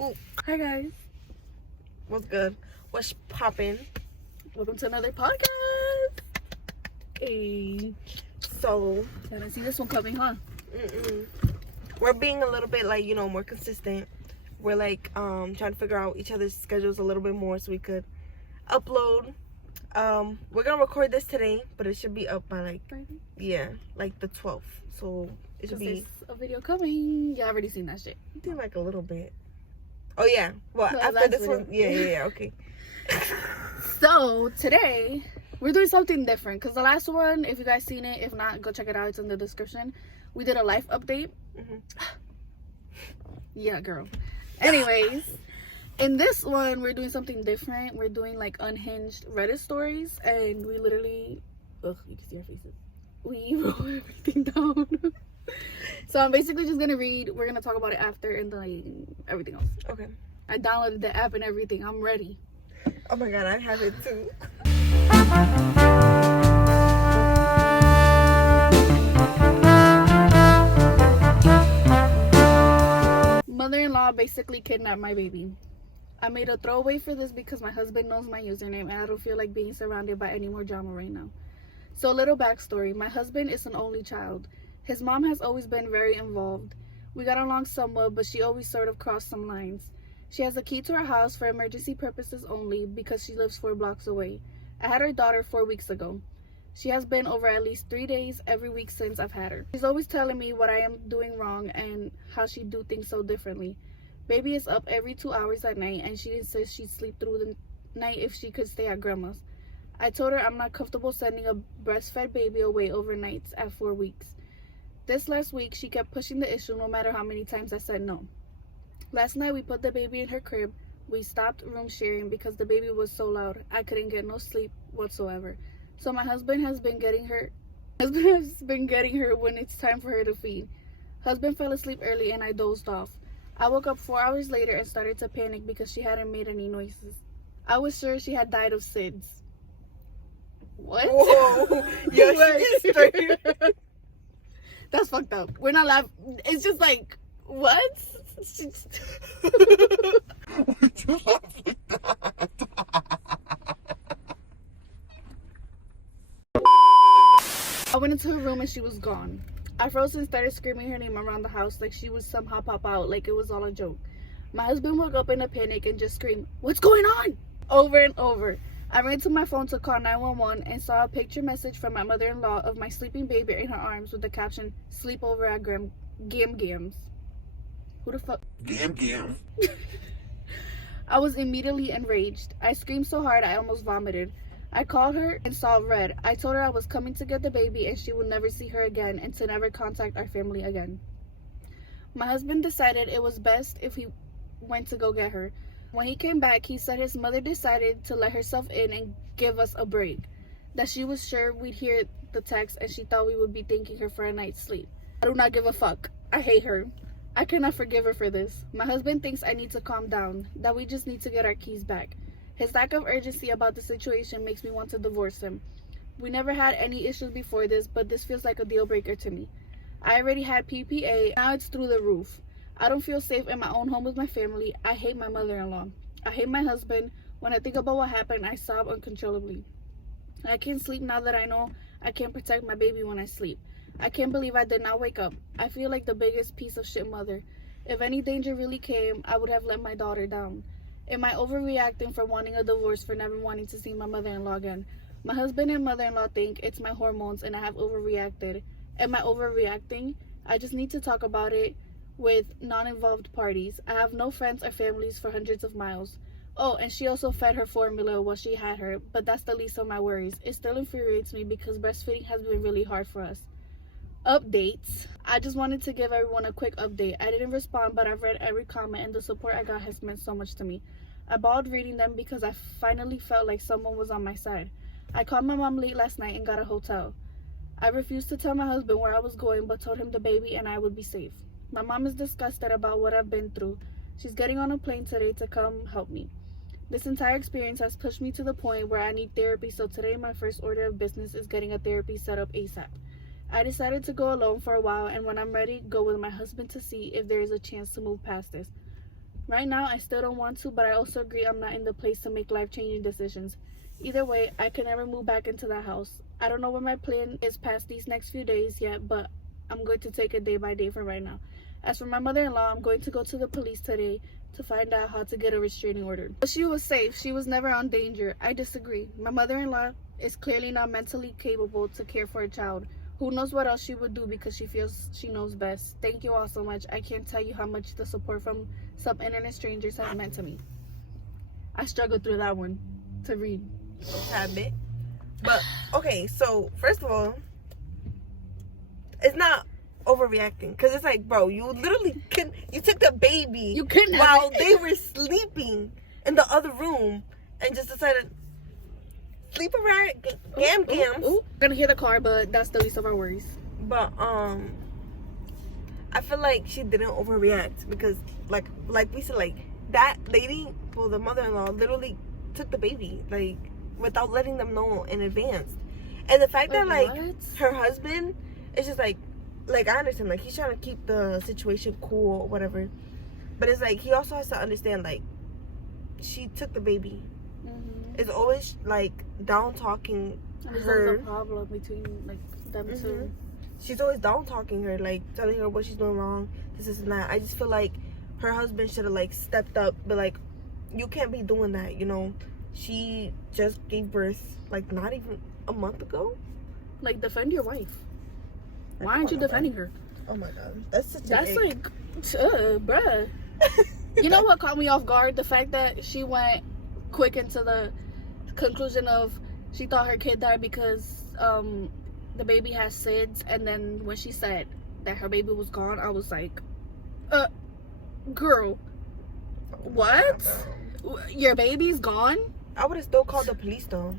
Ooh. Hi guys, What's good? What's poppin'? welcome to another podcast. Hey, So, I didn't see this one coming, huh? we're being a little bit more consistent. We're trying to figure out each other's schedules a little bit more so we could upload. We're gonna record this today, but it should be up by Friday? the 12th. So it should be a video coming. Y'all already seen that shit. a little bit. Oh yeah. Well, No, after last this video. one, yeah. Okay. So today we're doing something different because the last one, if you guys seen it, if not, go check it out. It's in the description. We did a life update. Yeah, girl. Anyways, in this one, we're doing something different. We're doing unhinged Reddit stories, and we literally, you can see our faces. We wrote everything down. So I'm basically just gonna read. We're gonna talk about it after, and then everything else. Okay. I downloaded the app and everything. I'm ready. Oh my god, I have it too. Mother-in-law basically kidnapped my baby. I made a throwaway for this because my husband knows my username and I don't feel like being surrounded by any more drama right now. So, little backstory. My husband is an only child. His mom has always been very involved. We got along somewhat, but she always sort of crossed some lines. She has a key to our house for emergency purposes only because she lives 4 blocks away. I had our daughter 4 weeks ago. She has been over at least 3 days every week since I've had her. She's always telling me what I am doing wrong and how she do things so differently. Baby is up every 2 hours at night and she says she'd sleep through the night if she could stay at grandma's. I told her I'm not comfortable sending a breastfed baby away overnights at 4 weeks. This last week, she kept pushing the issue no matter how many times I said no. Last night, we put the baby in her crib. We stopped room sharing because the baby was so loud. I couldn't get no sleep whatsoever. So my husband has been getting her when it's time for her to feed. Husband fell asleep early and I dozed off. I woke up 4 hours later and started to panic because she hadn't made any noises. I was sure she had died of SIDS. What? Whoa. Yeah, she straight. That's fucked up. We're not laughing. It's just what? I went into her room and she was gone. I froze and started screaming her name around the house like she would somehow pop out, like it was all a joke. My husband woke up in a panic and just screamed, "What's going on?" over and over. I ran to my phone to call 911 and saw a picture message from my mother-in-law of my sleeping baby in her arms with the caption, "Sleep over at Gam Gam's." Who the fuck? Gam Gam. I was immediately enraged. I screamed so hard I almost vomited. I called her and saw red. I told her I was coming to get the baby and she would never see her again and to never contact our family again. My husband decided it was best if he went to go get her. When he came back, he said his mother decided to let herself in and give us a break. That she was sure we'd hear the text and she thought we would be thanking her for a night's sleep. I do not give a fuck. I hate her. I cannot forgive her for this. My husband thinks I need to calm down, that we just need to get our keys back. His lack of urgency about the situation makes me want to divorce him. We never had any issues before this, but this feels like a deal breaker to me. I already had PPA, now it's through the roof. I don't feel safe in my own home with my family. I hate my mother-in-law. I hate my husband. When I think about what happened, I sob uncontrollably. I can't sleep now that I know I can't protect my baby when I sleep. I can't believe I did not wake up. I feel like the biggest piece of shit mother. If any danger really came, I would have let my daughter down. Am I overreacting for wanting a divorce, for never wanting to see my mother-in-law again? My husband and mother-in-law think it's my hormones and I have overreacted. Am I overreacting? I just need to talk about it with non-involved parties. I have no friends or families for hundreds of miles. Oh, and she also fed her formula while she had her, but that's the least of my worries. It still infuriates me because breastfeeding has been really hard for us. Updates. I just wanted to give everyone a quick update. I didn't respond, but I've read every comment and the support I got has meant so much to me. I bawled reading them because I finally felt like someone was on my side. I called my mom late last night and got a hotel. I refused to tell my husband where I was going, but told him the baby and I would be safe. My mom is disgusted about what I've been through. She's getting on a plane today to come help me. This entire experience has pushed me to the point where I need therapy, so today my first order of business is getting a therapy set up ASAP. I decided to go alone for a while, and when I'm ready, go with my husband to see if there is a chance to move past this. Right now, I still don't want to, but I also agree I'm not in the place to make life-changing decisions. Either way, I could never move back into that house. I don't know what my plan is past these next few days yet, but I'm going to take it day by day from right now. As for my mother-in-law, I'm going to go to the police today to find out how to get a restraining order. But she was safe. She was never on danger. I disagree. My mother-in-law is clearly not mentally capable to care for a child. Who knows what else she would do because she feels she knows best. Thank you all so much. I can't tell you how much the support from some internet strangers has meant to me. I struggled through that one to read. A bit. But, okay, so, first of all, it's not overreacting. Because it's like, bro, you literally you took the baby You couldn't while they were sleeping in the other room and just decided, sleep around, gams. Gonna hear the car, but that's the least of our worries. But, I feel like she didn't overreact because, like we said, like, that lady, well, the mother-in-law, literally took the baby, like, without letting them know in advance. And the fact that, like, what? her husband is just, like, I understand, like, he's trying to keep the situation cool or whatever. But it's, like, he also has to understand, like, she took the baby. Mm-hmm. It's always, like, down-talking There's her. always a problem between, like, them two. She's always down-talking her, like, telling her what she's doing wrong, this and that. I just feel like her husband should have, like, stepped up, but, like, you can't be doing that, you know? She just gave birth, like, not even a month ago. Like, defend your wife. Why aren't you defending her? Oh my god, that's like, bruh. You know what caught me off guard? The fact that she went quick into the conclusion of she thought her kid died because the baby has SIDS, and then when she said that her baby was gone, I was like, girl, what? Your baby's gone? I would have still called the police though.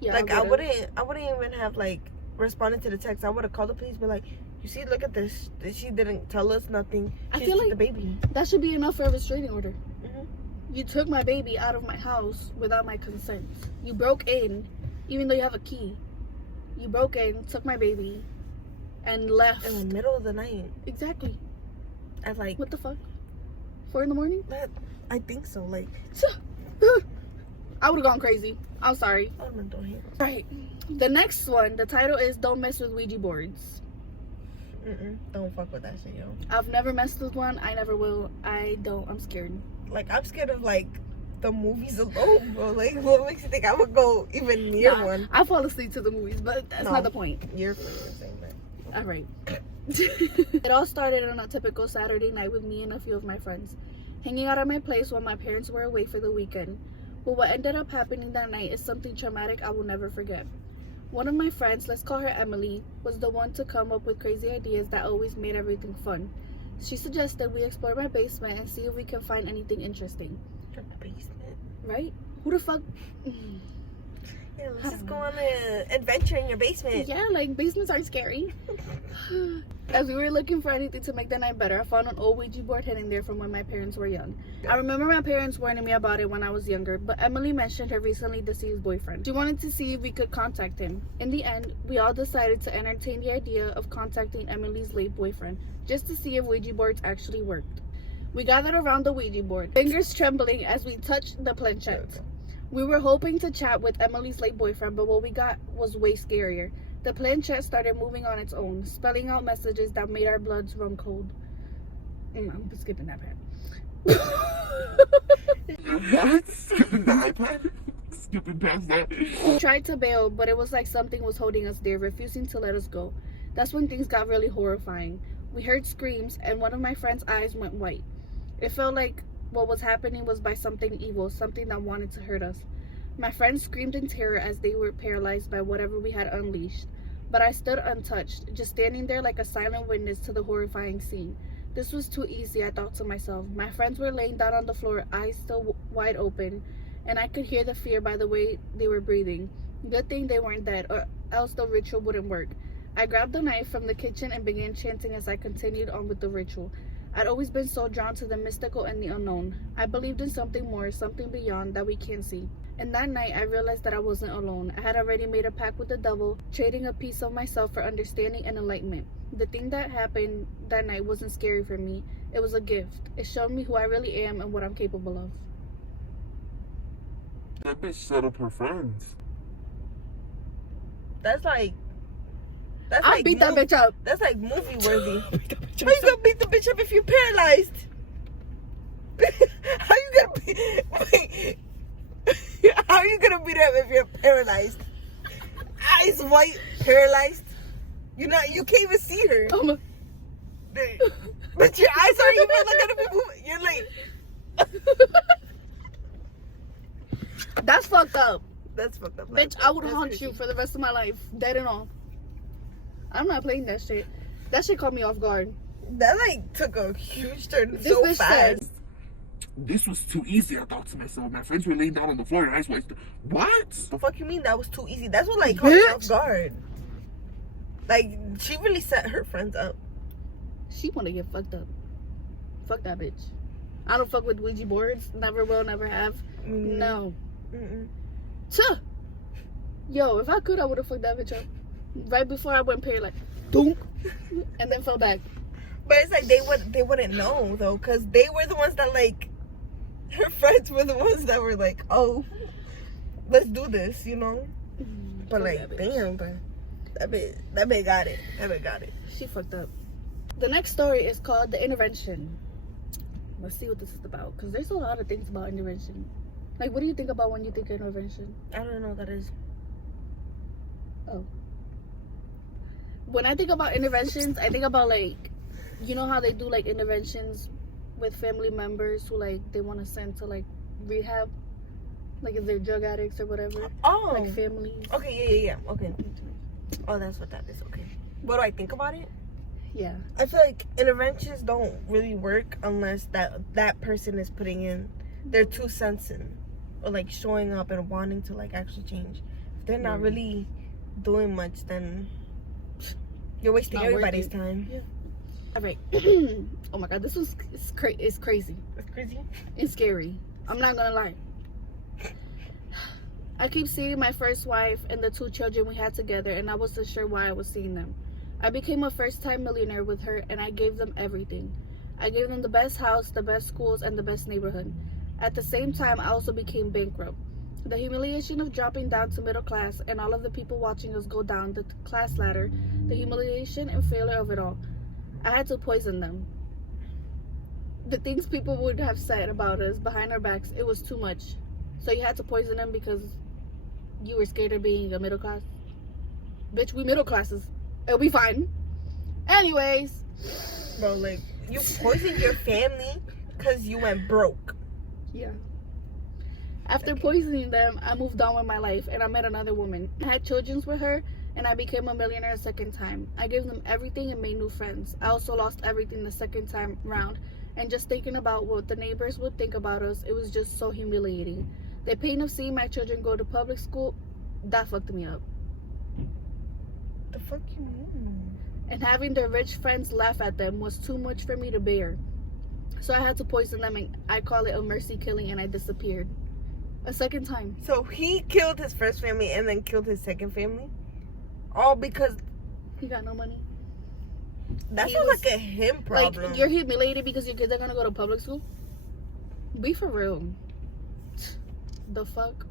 Yeah, like I wouldn't even have like responded to the text. I would have called the police, but like, you see, look at this. She didn't tell us nothing. I She feel took like the baby. that should be enough for a restraining order. Mm-hmm. You took my baby out of my house without my consent. You broke in, even though you have a key. You broke in, took my baby, and left. In the middle of the night. Exactly. At like, What the fuck? 4 a.m? I think so. Like, I would have gone crazy. I'm sorry. I would've been doing it. Right. The next one, the title is Don't Mess with Ouija Boards. Don't fuck with that shit, yo. I've never messed with one. I never will. I'm scared. Like, I'm scared of like the movies alone, bro. Like, what makes you think I would go even near one? I fall asleep to the movies, but that's not the point. You're saying that. All right. It all started on a typical Saturday night with me and a few of my friends hanging out at my place while my parents were away for the weekend. But what ended up happening that night is something traumatic I will never forget. One of my friends, let's call her Emily, was the one to come up with crazy ideas that always made everything fun. She suggested we explore my basement and see if we can find anything interesting. Your basement? Right? Who the fuck? Yeah, let's just go on an adventure in your basement. Yeah, like, basements are scary. As we were looking for anything to make the night better, I found an old Ouija board hidden there from when my parents were young. I remember my parents warning me about it when I was younger, but Emily mentioned her recently deceased boyfriend. She wanted to see if we could contact him. In the end, we all decided to entertain the idea of contacting Emily's late boyfriend, just to see if Ouija boards actually worked. We gathered around the Ouija board, fingers trembling as we touched the planchette. We were hoping to chat with Emily's late boyfriend, but what we got was way scarier. The planchette started moving on its own, spelling out messages that made our bloods run cold. I'm skipping that part. What? Skipping the iPad? Skipping past that? We tried to bail, but it was like something was holding us there, refusing to let us go. That's when things got really horrifying. We heard screams, and one of my friend's eyes went white. It felt like what was happening was by something evil, something that wanted to hurt us. My friends screamed in terror as they were paralyzed by whatever we had unleashed. But I stood untouched, just standing there like a silent witness to the horrifying scene. This was too easy, I thought to myself. My friends were laying down on the floor, eyes still wide open, and I could hear the fear by the way they were breathing. Good thing they weren't dead, or else the ritual wouldn't work. I grabbed the knife from the kitchen and began chanting as I continued on with the ritual. I'd always been so drawn to the mystical and the unknown. I believed in something more, something beyond that we can't see. And that night, I realized that I wasn't alone. I had already made a pact with the devil, trading a piece of myself for understanding and enlightenment. The thing that happened that night wasn't scary for me. It was a gift. It showed me who I really am and what I'm capable of. That bitch set up her friends. That's like I'll beat that bitch up. That's like movie worthy. How you gonna beat the bitch up if you're paralyzed? How you gonna wait, how are you gonna beat her up if you're paralyzed? Eyes white, paralyzed. You can't even see her. But your eyes aren't even gonna be moving. You're like That's fucked up. That's fucked up. Bitch, I would haunt you for the rest of my life. Dead and all. I'm not playing that shit. That shit caught me off guard. That like took a huge turn This so bitch fast. said- This was too easy, I thought to myself. My friends were laying down on the floor and eyes wide. What? The fuck you mean that was too easy? That's what like caught me off Bitch. guard. Like she really set her friends up. She wanna get fucked up. Fuck that bitch. I don't fuck with Ouija boards. Never will, never have. Mm. No. Mm-mm. Tuh. Yo, if I could, I would have fucked that bitch up. Right before I went paralyzed. Doom. And then fell back. But it's like they wouldn't know though, cause they were the ones that like her friends were the ones that were like, oh, let's do this, you know. But Fuck like, that bitch. damn, but that bitch got it. That bitch got it. She fucked up. The next story is called The Intervention. Let's see what this is about. Because there's a lot of things about intervention. Like, what do you think about when you think of intervention? I don't know what that is. Oh. When I think about interventions, I think about, like, you know how they do, like, interventions with family members who, like, they want to send to, like, rehab? Like, if they're drug addicts or whatever. Oh. Like, families. Okay, yeah. Okay. Oh, that's what that is. Okay. What do I think about it? Yeah. I feel like interventions don't really work unless that person is putting in their 2 cents in, or like showing up and wanting to like actually change. If they're not really doing much, then you're wasting Not worth everybody's it. time. Yeah. All right. Oh my God, this was it's crazy. That's crazy. It's scary. I'm not gonna lie. I keep seeing my first wife and the 2 children we had together, and I wasn't sure why I was seeing them. I became a first-time millionaire with her, and I gave them everything. I gave them the best house, the best schools, and the best neighborhood. At the same time, I also became bankrupt. The humiliation of dropping down to middle class and all of the people watching us go down the class ladder, the humiliation and failure of it all. I had to poison them. The things people would have said about us behind our backs, it was too much. So you had to poison them because you were scared of being a middle class? Bitch, we middle classes. It'll be fine. Anyways. Bro, like, you poisoned your family because you went broke. Yeah. After poisoning them, I moved on with my life and I met another woman. I had children with her and I became a millionaire a second time. I gave them everything and made new friends. I also lost everything the second time round. And just thinking about what the neighbors would think about us, it was just so humiliating. The pain of seeing my children go to public school, that fucked me up. The fuck you mean? And having their rich friends laugh at them was too much for me to bear. So I had to poison them, and I call it a mercy killing, and I disappeared. A second time. So he killed his first family and then killed his second family? All because He got no money. that He sounds was- like a him problem. Like, you're humiliated because your kids are gonna go to public school? Be for real. The fuck?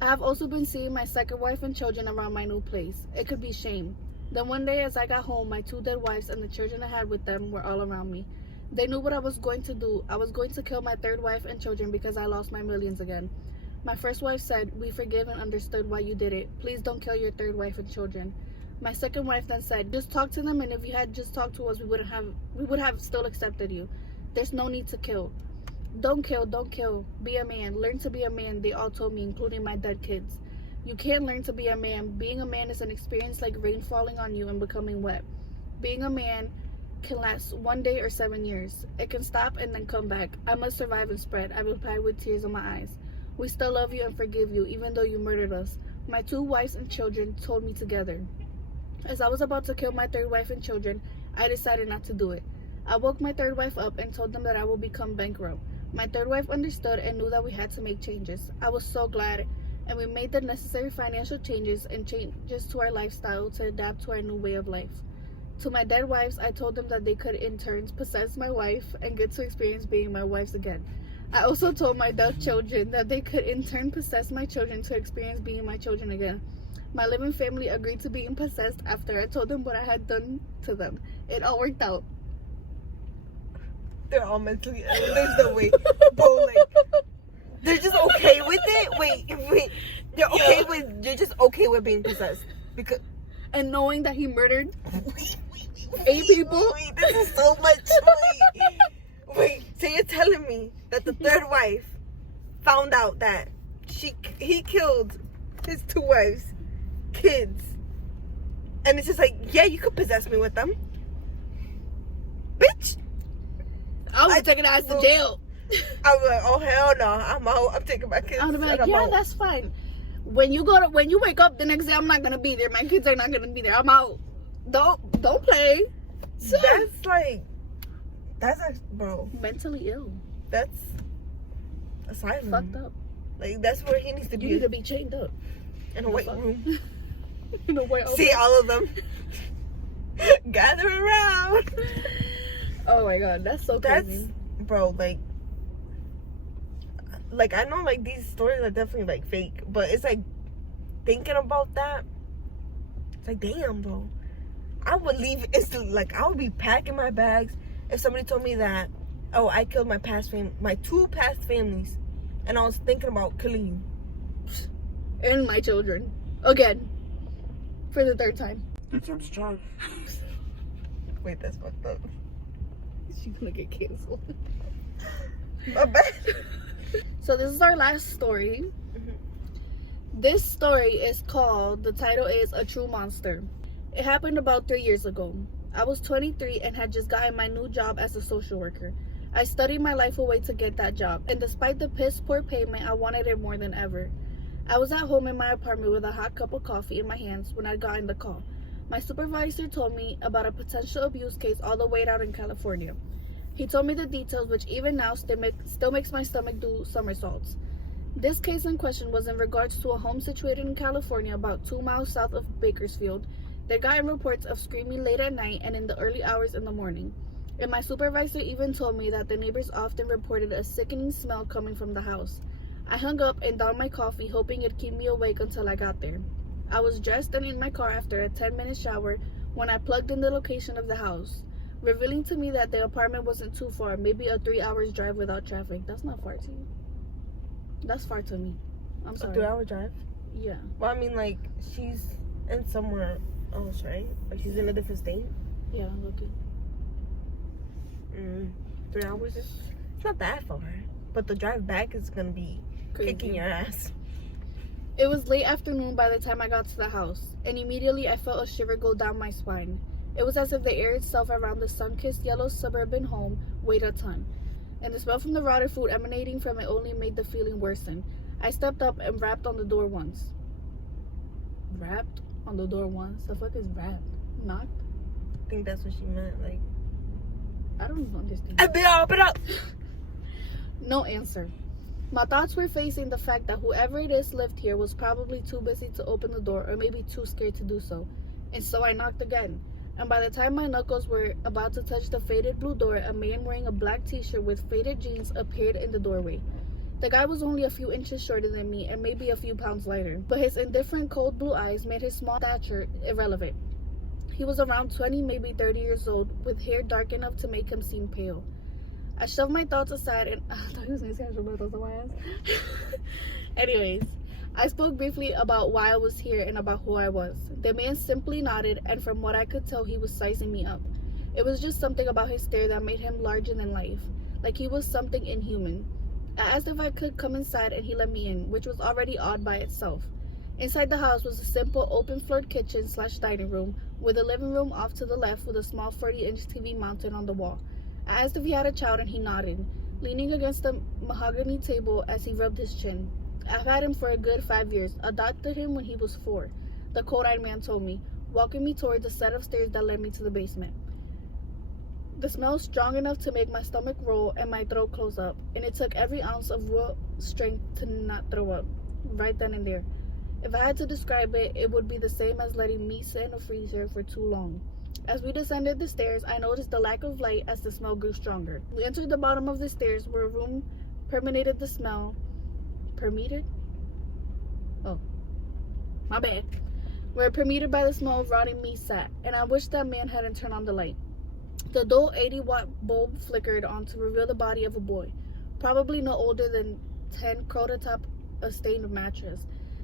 I have also been seeing my second wife and children around my new place. It could be shame. Then one day as I got home, my 2 dead wives and the children I had with them were all around me. They knew what I was going to do. I was going to kill my 3rd wife and children because I lost my millions again. My first wife said, "We forgive and understood why you did it. Please don't kill your 3rd wife and children." My second wife then said, "Just talk to them, and if you had just talked to us, we would have still accepted you. There's no need to kill. Don't kill. Be a man. Learn to be a man," they all told me, including my dead kids. You can't learn to be a man. Being a man is an experience like rain falling on you and becoming wet. Being a man can last 1 day or 7 years. It can stop and then come back. I must survive and spread. I replied with tears in my eyes. We still love you and forgive you, even though you murdered us. My 2 wives and children told me together. As I was about to kill my 3rd wife and children, I decided not to do it. I woke my third wife up and told them that I will become bankrupt. My third wife understood and knew that we had to make changes. I was so glad, and we made the necessary financial changes and changes to our lifestyle to adapt to our new way of life. To my dead wives, I told them that they could in turn possess my wife and get to experience being my wives again. I also told my dead children that they could in turn possess my children to experience being my children again. My living family agreed to being possessed after I told them what I had done to them. It all worked out. They're all mentally ill. There's no way. Bro, like, they're just okay with it? Wait. They're okay with, you're just okay with being possessed. Because... And knowing that he murdered 8 people? Wait, this is so much. Wait, so you're telling me that the third wife found out that he killed his 2 wives, kids, and it's just like, yeah, you could possess me with them, bitch. I was taking ass to jail. I was like, oh hell no, I'm out. I'm taking my kids. I would be like, and yeah, I'm out. that's fine. When you wake up the next day, I'm not gonna be there. My kids are not gonna be there. I'm out. Don't play. That's like, bro. Mentally ill. That's asylum. Fucked up. Like, that's where he needs to be. You need to be chained up in a white room. In a white. See all of them gather around. Oh my god, that's so crazy. Bro, like I know, like, these stories are definitely like fake, but it's like thinking about that, it's like, damn, bro, I would leave instantly. Like, I would be packing my bags if somebody told me that, oh, I killed my 2 past families, and I was thinking about killing you and my children again for the 3rd time. 3 times a charm. Wait, that's fucked up. She's gonna get canceled. My bad. So this is our last story. This story is called, the title is A True Monster. It happened about 3 years ago. I was 23 and had just gotten my new job as a social worker. I studied my life away to get that job, and despite the piss poor payment, I wanted it more than ever. I was at home in my apartment with a hot cup of coffee in my hands when I got in the call. My supervisor told me about a potential abuse case all the way out in California. He told me the details, which even now still makes my stomach do somersaults. This case in question was in regards to a home situated in California about 2 miles south of Bakersfield. They got in reports of screaming late at night and in the early hours in the morning. And my supervisor even told me that the neighbors often reported a sickening smell coming from the house. I hung up and downed my coffee, hoping it'd keep me awake until I got there. I was dressed and in my car after a 10-minute shower when I plugged in the location of the house, revealing to me that the apartment wasn't too far, maybe a 3 hours drive without traffic. That's not far to you. That's far to me. I'm sorry. A 3-hour drive? Yeah. Well, I mean, like, she's in somewhere else, right? Like, she's in a different state? Yeah, I'm looking. 3 hours? It's not that far. But the drive back is gonna be Crazy. kicking your ass. It was late afternoon by the time I got to the house, and immediately I felt a shiver go down my spine. It was as if the air itself around the sun-kissed yellow suburban home weighed a ton, and the smell from the rotted food emanating from it only made the feeling worsen. I stepped up and rapped on the door once. Rapped on the door once? The fuck is rapped? Knocked? I think that's what she meant, like... I don't even understand. Open up! No answer. My thoughts were facing the fact that whoever it is lived here was probably too busy to open the door or maybe too scared to do so. And so I knocked again. And by the time my knuckles were about to touch the faded blue door, a man wearing a black t-shirt with faded jeans appeared in the doorway. The guy was only a few inches shorter than me and maybe a few pounds lighter, but his indifferent cold blue eyes made his small stature irrelevant. He was around 20, maybe 30 years old, with hair dark enough to make him seem pale. I shoved my thoughts aside and I thought he was going to say I shoved my thoughts on my ass. Anyways, I spoke briefly about why I was here and about who I was. The man simply nodded, and from what I could tell, he was sizing me up. It was just something about his stare that made him larger than life, like he was something inhuman. I asked if I could come inside, and he let me in, which was already odd by itself. Inside the house was a simple open-floored kitchen/dining room, with a living room off to the left with a small 40-inch TV mounted on the wall. I asked if he had a child, and he nodded, leaning against the mahogany table as he rubbed his chin. I've had him for a good 5 years. Adopted him when he was 4, the cold-eyed man told me, walking me towards a set of stairs that led me to the basement. The smell was strong enough to make my stomach roll and my throat close up, and it took every ounce of will strength to not throw up, right then and there. If I had to describe it, it would be the same as letting meat sit in a freezer for too long. As we descended the stairs, I noticed the lack of light as the smell grew stronger. We entered the bottom of the stairs where a room permeated the smell. Permeated? Oh, my bad. Where permeated by the smell of rotting meat sat, and I wished that man hadn't turned on the light. The dull 80-watt bulb flickered on to reveal the body of a boy, probably no older than 10, curled atop a stained mattress.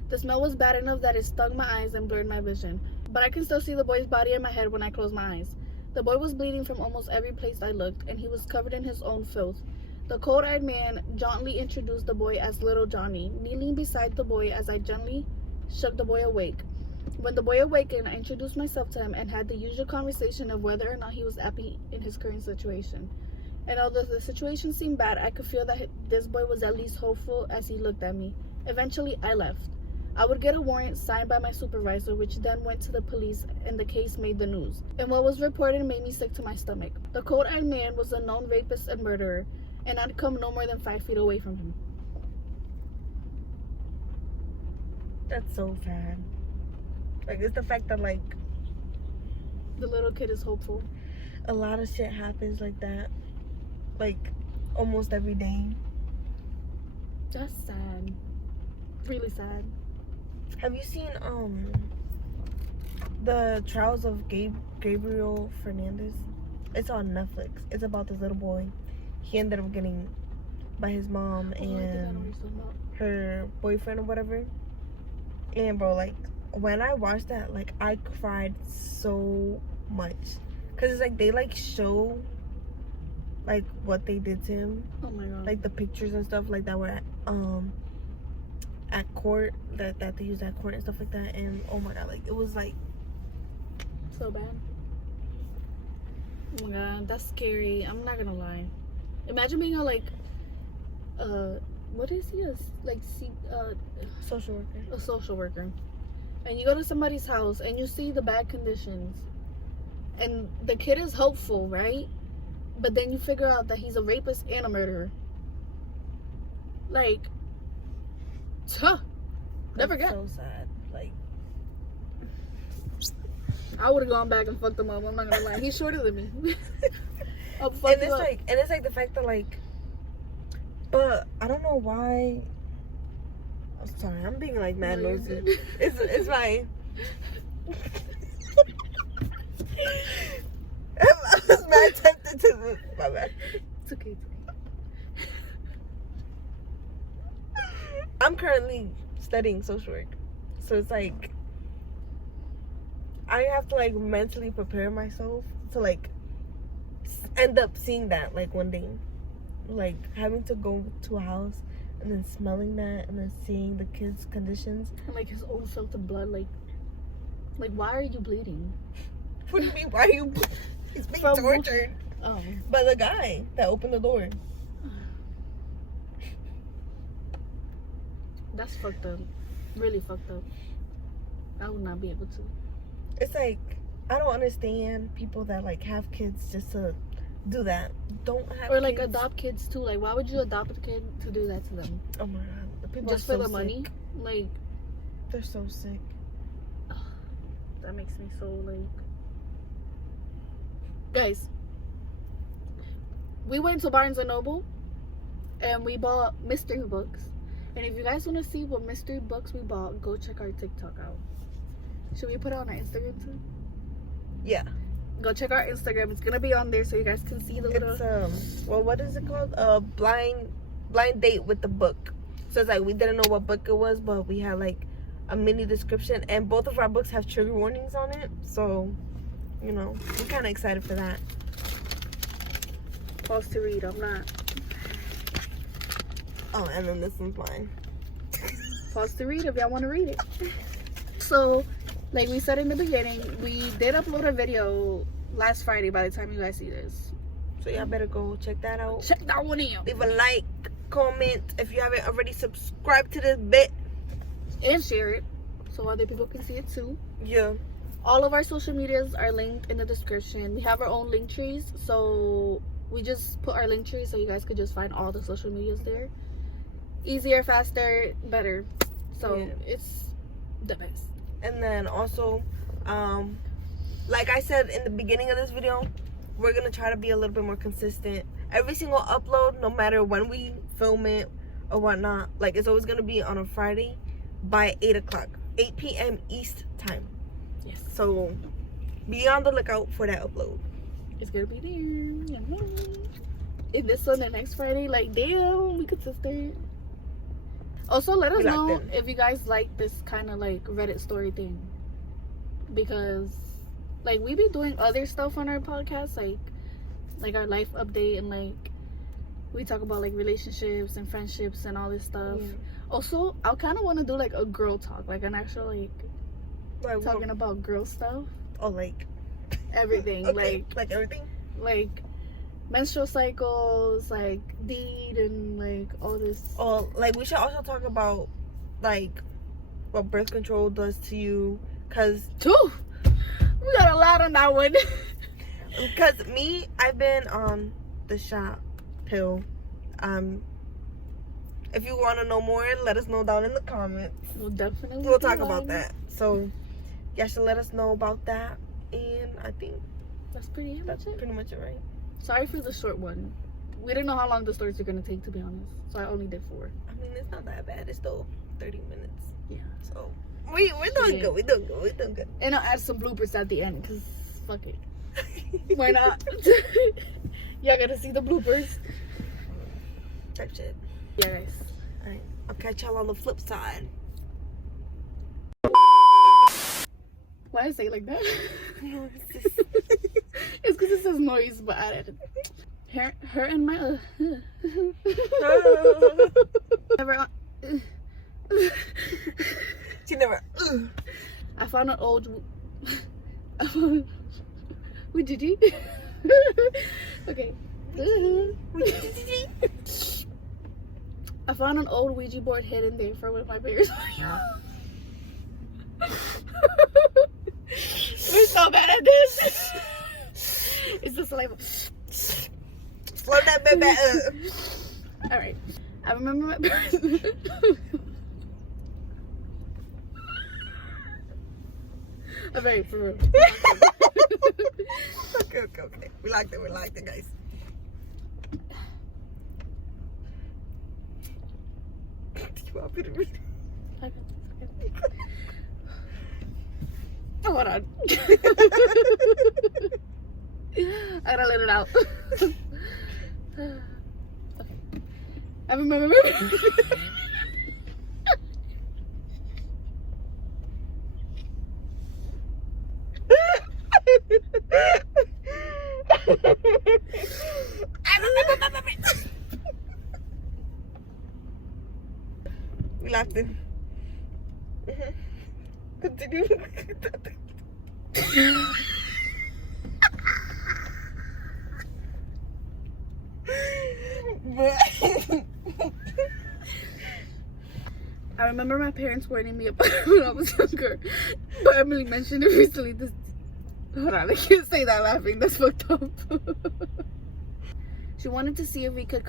The smell was bad enough that it stung my eyes and blurred my vision, but I can still see the boy's body in my head when I close my eyes. The boy was bleeding from almost every place I looked, and he was covered in his own filth. The cold-eyed man jauntily introduced the boy as Little Johnny, kneeling beside the boy as I gently shook the boy awake. When the boy awakened, I introduced myself to him and had the usual conversation of whether or not he was happy in his current situation. And although the situation seemed bad, I could feel that this boy was at least hopeful as he looked at me. Eventually, I left. I would get a warrant signed by my supervisor, which then went to the police, and the case made the news. And what was reported made me sick to my stomach. The cold-eyed man was a known rapist and murderer, and I'd come no more than 5 feet away from him. That's so sad. Like, it's the fact that, like, The little kid is hopeful. a lot of shit happens like that. Like, almost every day. That's sad. Really sad. Have you seen, the Trials of Gabriel Fernandez? It's on Netflix. It's about this little boy. He ended up getting by his mom and her boyfriend or whatever. And bro, like, when I watched that, like, I cried so much. Cause it's like they like show like what they did to him. Oh my god. Like the pictures and stuff like that were at court, that they used at court and stuff like that. And oh my god, like it was like so bad. Oh my god, that's scary. I'm not gonna lie. Imagine being a like what is he? social worker. A social worker. And you go to somebody's house and you see the bad conditions. And the kid is hopeful, right? But then you figure out that he's a rapist and a murderer. Like, never That's get. so sad. Like, I would have gone back and fucked him up. I'm not gonna lie. He's shorter than me. I'll fuck and you it's up. like, and it's like the fact that like, but I don't know why. I'm sorry, I'm being like mad No, you're nosy. good. It's fine. I was mad tempted to this. My bad. It's okay. I'm currently studying social work, so it's like I have to like mentally prepare myself to like end up seeing that like one day, like having to go to a house and then smelling that and then seeing the kids' conditions. And like his own filtered blood, like why are you bleeding? What do you mean? Why are you? He's being From- tortured Oh, by the guy that opened the door. that's fucked up. Really fucked up. I would not be able to. It's like I don't understand people that like have kids just to do that. Don't have Or like kids. adopt kids too. Like, why would you adopt a kid to do that to them? Oh my god, the people Just are for so the money? sick. Like, They're so sick. that makes me so like. Guys, we went to Barnes and Noble and we bought mystery books. And if you guys want to see what mystery books we bought, go check our TikTok out. Should we put it on our Instagram too? Yeah. Go check our Instagram. It's gonna be on there so you guys can see the little. It's well, what is it called? Blind date with the book. So it's like we didn't know what book it was, but we had like a mini description, and both of our books have trigger warnings on it. So, you know, we're kind of excited for that. Pause to read. I'm not. Oh, and then this one's mine. Pause to read if y'all want to read it. So, like we said in the beginning, we did upload a video last Friday by the time you guys see this. So y'all better go check that out. Check that one out. Leave a like, comment if you haven't already subscribed to this bit. And share it so other people can see it too. Yeah. All of our social medias are linked in the description. We have our own link trees, so we just put our link trees so you guys could just find all the social medias there. Easier, faster, better. So Yeah. it's the best. And then also, like I said in the beginning of this video, we're gonna try to be a little bit more consistent. Every single upload, no matter when we film it or whatnot, like it's always gonna be on a Friday by 8 o'clock, 8 p.m. East time. Yes. So be on the lookout for that upload. It's gonna be there. If this one and next Friday, like damn, we consistent. Also, let us We like know them. if you guys like this kind of like Reddit story thing, because like we be doing other stuff on our podcast, like our life update, and like we talk about like relationships and friendships and all this stuff. Yeah. Also, I kind of want to do like a girl talk, like an actual like Like, talking about girl stuff, oh, like everything, okay, like everything. like menstrual cycles, like deed, and like all this. Oh, like we should also talk about like what birth control does to you, cause Two. We got a lot on that one. me, I've been on the shot pill. If you want to know more, let us know down in the comments. We'll talk about that. So you should let us know about that, and I think That's pretty much it. pretty much it, right? Sorry for the short one. We didn't know how long the stories were gonna take, to be honest. So I only did 4. I mean, it's not that bad. It's still 30 minutes. Yeah. So we're doing Yeah. good. We're doing good. We're doing good. And I'll add some bloopers at the end, cause fuck it. Why not? Y'all gotta see the bloopers. Type shit. Yeah, guys. All right. I'll catch y'all on the flip side. Why I say it like that? It's just- It's because it says noise, but I added her and my never. She never. I found an old. What did you? Okay. I found an old Ouija board hidden there for one of my parents. We're so bad at this. It's just like. Slow that baby up. Alright. I remember my parents. Alright, for real. Okay. We liked it, guys. Do you want me to read it? Hold on. I gotta let it out. Okay. I remember. We locked in. Continue. I remember my parents warning me about it when I was younger, but Emily mentioned it recently. Hold on, I can't say that laughing. That's fucked up. She wanted to see if we could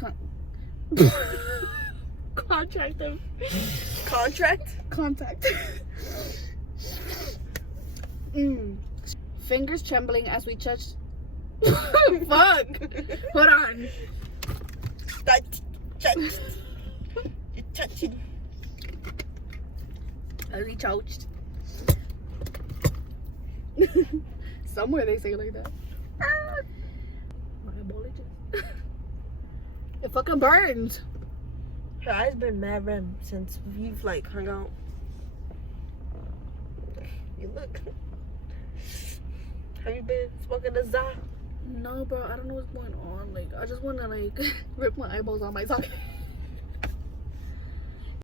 contract them. Contact. Fingers trembling as we touched. Fuck. Hold on. You're touching. I recharged. Somewhere they say it like that. My apologies. It fucking burns. Her eyes been mad red since we've like hung out. You look. Have you been smoking the za? No, bro, I don't know what's going on. Like, I just want to like rip my eyeballs on my socket.